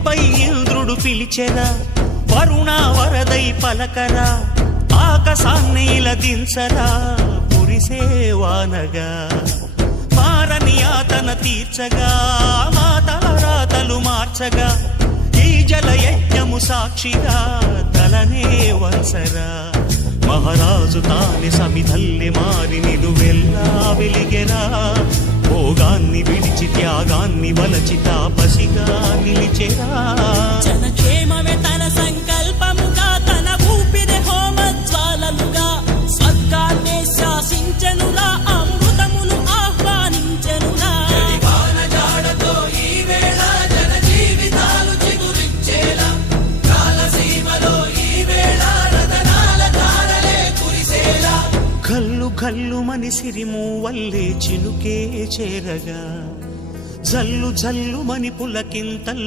భూమిపై ఇంద్రుడు పిలిచెరా, వరుణ వరదై పలకరా, ఆకాశాన్ని దించరా కురిసేవానగా, మారని ఆతన తీర్చగా, మాతారాతలు మార్చగా, ఈ జలయజ్ఞము సాక్షిగా తలనే వంచరా. మహారాజు తానే సమిధల్లె మారి నిలువెల్లా వెలిగెరా, భోగాన్ని విడిచి త్యాగాన్ని వలచి తాపసిగా నిలిచెరా. జనక్షేమమే తన సంకల్పముగా, తన ఊపిరి హోమజ్వాలలుగా, స్వర్గాన్నే శాసించెనురా, అమృతమును ఆహ్వానించెనురా. జాడతో ఈ వేళ జన జీవితాలు చిగురించేలా, కాలసీమలో ఈ వేళ రతనాల ధారలే కురిసేలా. కల్లు కల్లు మని సిరిము వల్లే చినుకే చేరగా, జల్లు జల్లు మని పులకింతల్